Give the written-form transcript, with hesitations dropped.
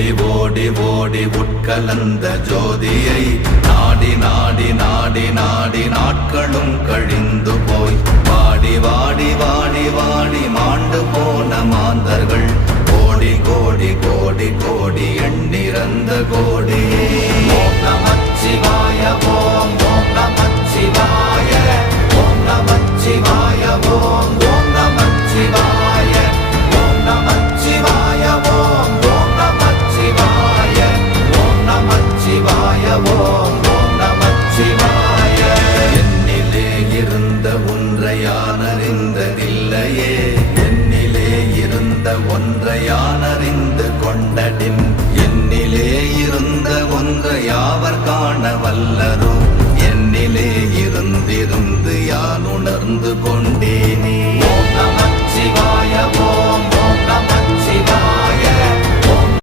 ஓடி ஓடி ஓடி உட்கலந்த ஜோதியை நாடி நாடி நாடி நாடி நாட்களும் கழிந்து போய் வாடி வாடி வாடி வாடி மாண்டு போன மாந்தர்கள் கோடி கோடி கோடி கோடி எண்ணிறந்த கோடியே